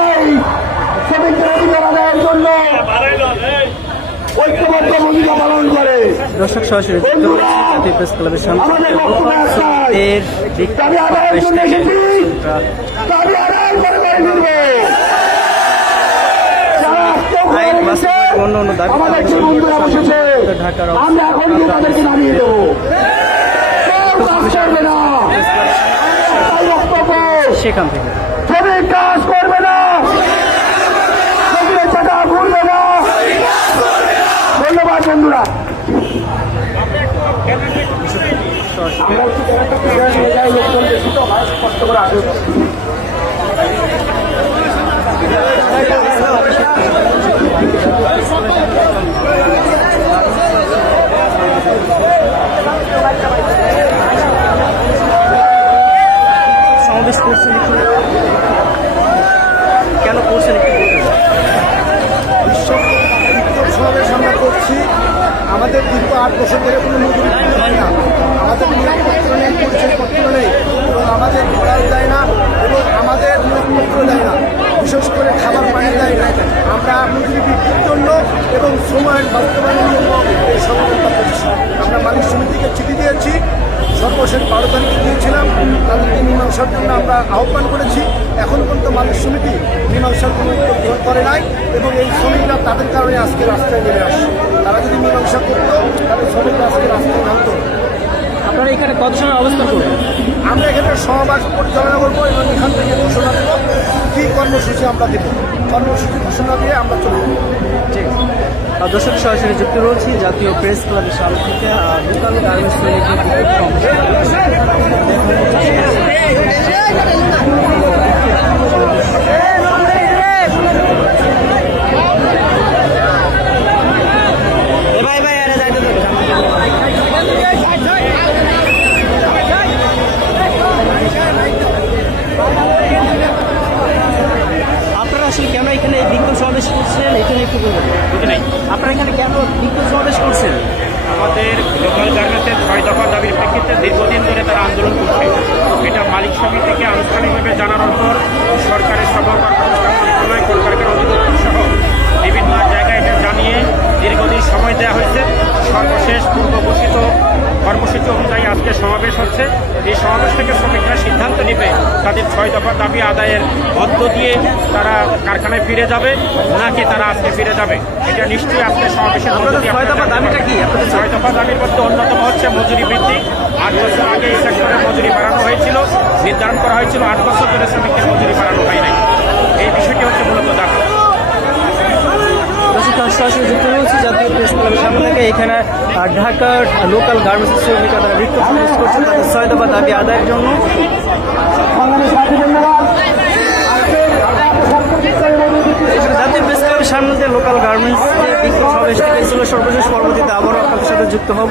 সবাই শ্রমিকদের অধিকার আদায়ের জন্য ঐক্যবদ্ধ ভূমিকা পালন করে। দর্শক সরাসরি জাতীয় প্রেস ক্লাবের সামনে আইন বাস্তবায়ন অন্য অন্য দাবি ঢাকার সেখান থেকে কাজ করবে না, টাকা ঘুরবে না। ধন্যবাদ বন্ধুরা। সমাবেশ করছেন কেন করছেন সমাবেশ আমরা করছি। আমাদের দীর্ঘ 8 বছর ধরে কোনো মজুরি হয় না, আমাদের নিয়োগপত্র নেই, পরিচয়পত্র নেই এবং আমাদের কাজ দেয় না এবং আমাদের নিয়োগপত্র দেয় না, বিশেষ করে খাবার পানি দেয় না। আমরা মজুরি বৃদ্ধির জন্য এবং সময়ের বাস্তবায়নের জন্য এই সমাবেশটা করছি। আমরা মালিক সমিতিকে চিঠি দিয়েছি, সর্বশেষ 12 তারিখে দিয়েছিলাম। তাদেরকে মীমাংসার জন্য আমরা আহ্বান করেছি। এখন পর্যন্ত মালিক সমিতি মীমাংসার কোনো উত্তর করে নাই এবং এই শ্রমিকরা তাদের কারণে আজকে রাস্তায় নেমে আসছে। তারা যদি মীমাংসা করতো তাহলে শ্রমিকরা আজকে রাস্তায় নামতো। আপনারা এখানে কত সময় অবস্থান করবেন? আমরা এখানে সমাবেশ পরিচালনা করবো এবং এখান থেকে ঘোষণা দেবো কী কর্মসূচি আমরা দেব। কর্মসূচি ঘোষণা দিয়ে আমরা চলব। ঠিক দর্শক সরাসরি যুক্ত রয়েছি জাতীয় প্রেস ক্লাবের সামনে থেকে লোকাল গার্মেন্টস কেন এখানে বিক্ষোভ সমাবেশ করছেন এখানে একটু বলবেন? আপনারা এখানে কেন বিক্ষোভ সমাবেশ করছেন? আমাদের লোকাল গার্মেন্টসের 6 দফা দাবির প্রেক্ষিতে দীর্ঘদিন ধরে তারা আন্দোলন করছে। এটা মালিক সমিতিকে আনুষ্ঠানিকভাবে জানানোর পর সরকারের সর্বকার প্রতিষ্ঠান মন্ত্রণালয়, কলকারখানা অধিদপ্তর সহ বিভিন্ন জায়গায় এটা জানিয়ে দীর্ঘদিন সময় দেওয়া হয়েছে। সর্বশেষ পূর্ব ঘোষিত কর্মসূচি অনুযায়ী আজকে সমাবেশ হচ্ছে। এই সমাবেশ থেকে শ্রমিকরা সিদ্ধান্ত নেবে তাদের 6 দফা দাবি আদায়ের মধ্য দিয়ে তারা কারখানায় ফিরে যাবে নাকি তারা আজকে ফিরে যাবে। এটা নিশ্চয়ই আজকে সমাবেশের মধ্য দিয়ে 6 দফা দাবিটা কি? 6 দফা দাবির মধ্যে অন্যতম হচ্ছে মজুরি বৃদ্ধি। 8 বছর আগে এই সেক্টরের মজুরি বাড়ানো হয়েছিল, নির্ধারণ করা হয়েছিল 8 বছর ধরে শ্রমিকদের মজুরি বাড়ানো হয় নাই। এই বিষয়টি হচ্ছে মূলত দাবি। সরাসরি যুক্ত রয়েছে জাতীয় প্রেস ক্লাবের সামনে থেকে। এখানে ঢাকার লোকাল গার্মেন্টস শ্রমিকরা তারা বিক্ষোভ সমাবেশ করছেন তাদের 6 দফা দাবি আদায়ের জন্য। জাতীয় প্রেস ক্লাবের সামনে লোকাল গার্মেন্টস বিক্ষোভ সমাবেশ থেকে ছিল সর্বশেষ। পরবর্তীতে আবারও আপনাদের সাথে যুক্ত হব।